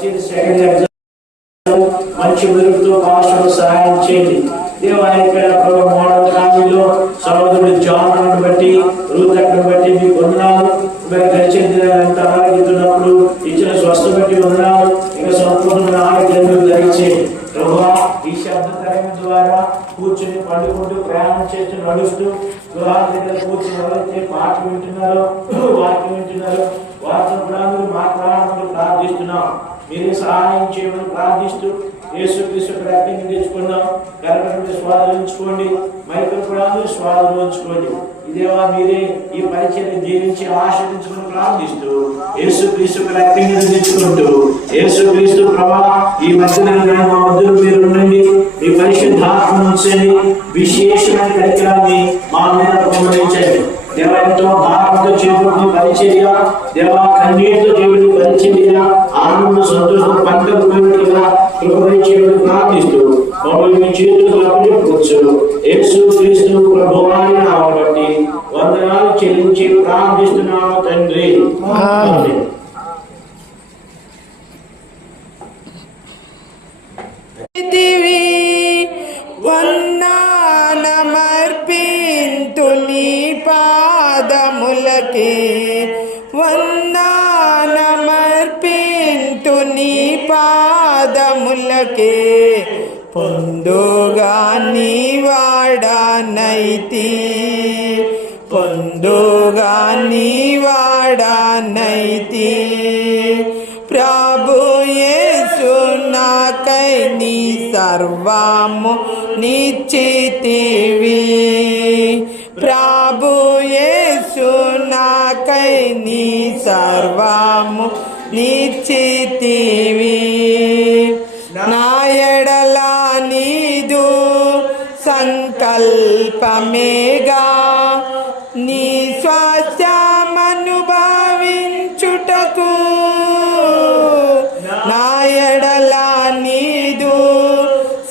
First year second year మంచి మెరుగుతో భాషలో సహాయం చేయండి దేవా. ఇక్కడ ప్రభు మోడల్ కాలనీలో సహోదరుడు జాన్ బట్టి రూతను బట్టి మీకు వందనాలు. గడిచేంత ఆరోగ్యతున్నప్పుడు ఇచ్చిన స్వస్థ బట్టి వందనాలు. ఇంకా సంపూర్ణమైన ఆరోగ్యం దయచేయండి ప్రభా. ఈ శబ్ద తరంగం ద్వారా కూర్చుని పండుకుంటూ ప్రయాణం చేస్తూ నడుస్తూ గృహాల దగ్గర కూర్చుని ఎవరైతే పాటలు వింటున్నారో వాక్యం వింటున్నారో వారితో కూడా మీరు మాట్లాడాలని ప్రార్థిస్తున్నాం. మీరే సహాయం చేయమని ప్రార్థిస్తూ యేసుక్రీస్తు రక్తాన్ని తెచ్చుకున్నాం. గర్భంలో స్వాధీనించుకోండి, మైకులు కూడా స్వాధీనించుకోండి. ఇదేవా మీరే ఈ పరిచయం జీవించి ఆశ్రయించుకుని ప్రార్థిస్తూ యేసుక్రీస్తు రక్తాన్ని తెచ్చుకుంటూ యేసుక్రీస్తు ప్రభా ఈ మధ్యలో మీరు ఉండండి. మీ పరిశుద్ధాత్మ ఉంచండి. విశేషమైన కార్యక్రమాన్ని మా మీద పంపించండి దేవా. ఎంతో భారంతో చేపడుతూ పరిచర్య దేవా, కన్నీటితో చేపడి పరిచర్య ఆనంద సంతోషం పంటలుగా కృపణించేందుకు ప్రార్థిస్తూ మమ్మల్ని మీ చేతులు అప్పగించవచ్చు. యేసుక్రీస్తు ప్రభువాని నామమున బట్టి వందనాలు చెల్లించి ప్రార్థిస్తున్నాము తండ్రి. ఆమేన్. వందనమర్పింతు నీ పాదములకే, వందనమర్పింతు నీ పాదములకే. పొందుగా నీ వాడనైతి, పొందుగా నీ వాడనైతి. ప్రభు యేసు నాకై నీ సర్వము నిశ్చితివి, ప్రభు యేసు నాకై నీ సర్వము నిశ్చితివి. నా ఎడల నీదు సంకల్పమేగా, నీ స్వాస్థ్యమనుభవించుటకు. నా ఎడల నీదు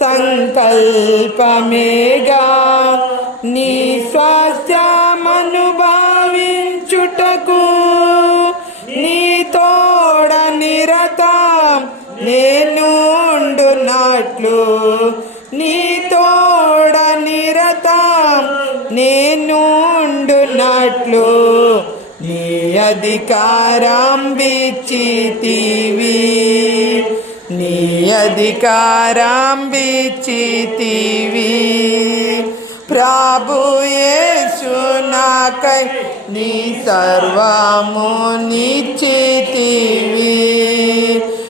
సంకల్పమేగా, నీ స్వాస్థ్యమనుభవించుటకు. నీ తోడ నిరతం నేనుండునట్లు, నీ తోడ నిరతం నేనుండునట్లు. నీ అధికారం బిచ్చితివి, నీ అధికారం బిచ్చితివి. ప్రభు యేసు నాకై నీ సర్వము నిశ్చితివి.